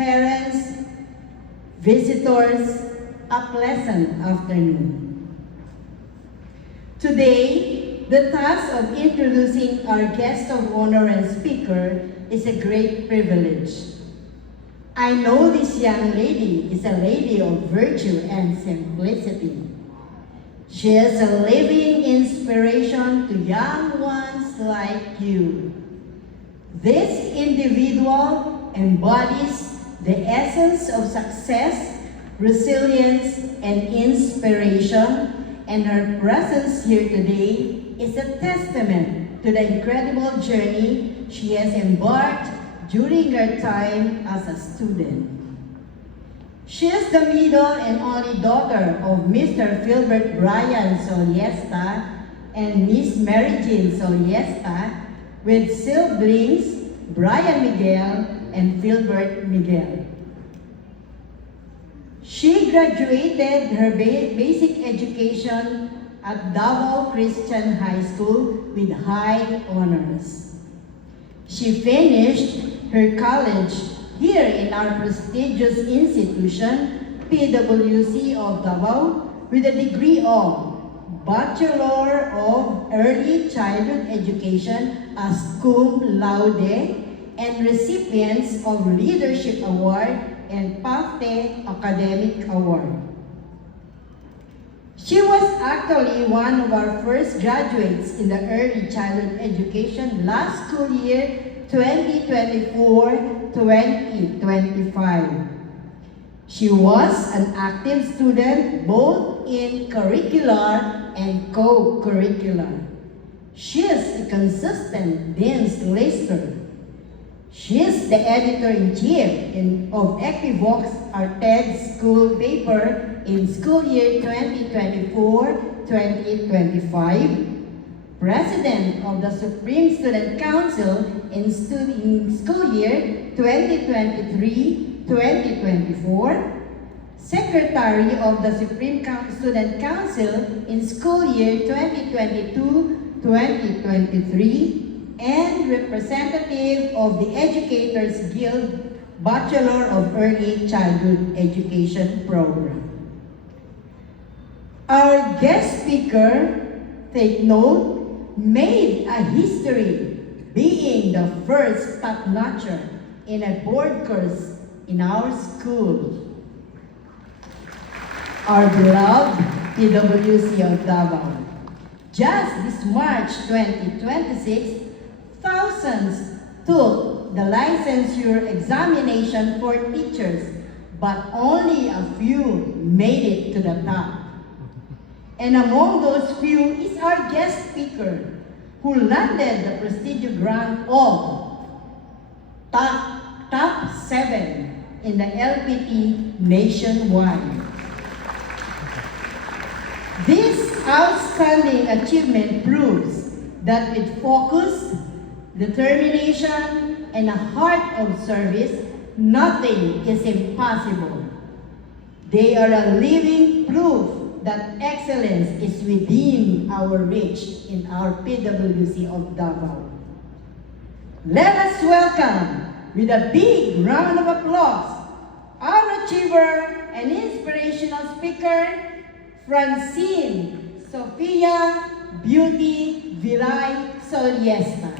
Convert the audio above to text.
parents, visitors, a pleasant afternoon. Today, the task of introducing our guest of honor and speaker is a great privilege. I know this young lady is a lady of virtue and simplicity. She is a living inspiration to young ones like you. This individual embodies the essence of success, resilience, and inspiration, and her presence here today is a testament to the incredible journey she has embarked during her time as a student. She is the middle and only daughter of Mr. Philbert Brian Soliesta and Miss Mary Jean Soliesta, with siblings Brian Miguel and Philbert Miguel. She graduated her basic education at Davao Christian High School with high honors. She finished her college here in our prestigious institution, PWC of Davao, with a degree of Bachelor of Early Childhood Education as cum laude and recipients of Leadership Award and PAFTE Academic Award. She was actually one of our first graduates in the early childhood education last school year 2024-2025. She was an active student both in curricular and co-curricular. She is a consistent Dean's Lister. She is the editor-in-chief of Equivox, our TED school paper in school year 2024-2025, President of the Supreme Student Council in school year 2023-2024, Secretary of the Supreme Student Council in school year 2022-2023, and representative of the Educators Guild Bachelor of Early Childhood Education program. Our guest speaker, take note, made a history being the first top-notcher in a board course in our school. Our beloved PWC of Davao. Just this March 2026, thousands took the licensure examination for teachers, but only a few made it to the top. And among those few is our guest speaker, who landed the prestigious rank of top 7 in the LPT nationwide. This outstanding achievement proves that with focus, determination, and a heart of service, nothing is impossible. They are a living proof that excellence is within our reach in our PWC of Davao. Let us welcome, with a big round of applause, our achiever and inspirational speaker, Francine Sofia Beauty Viray Soliesta.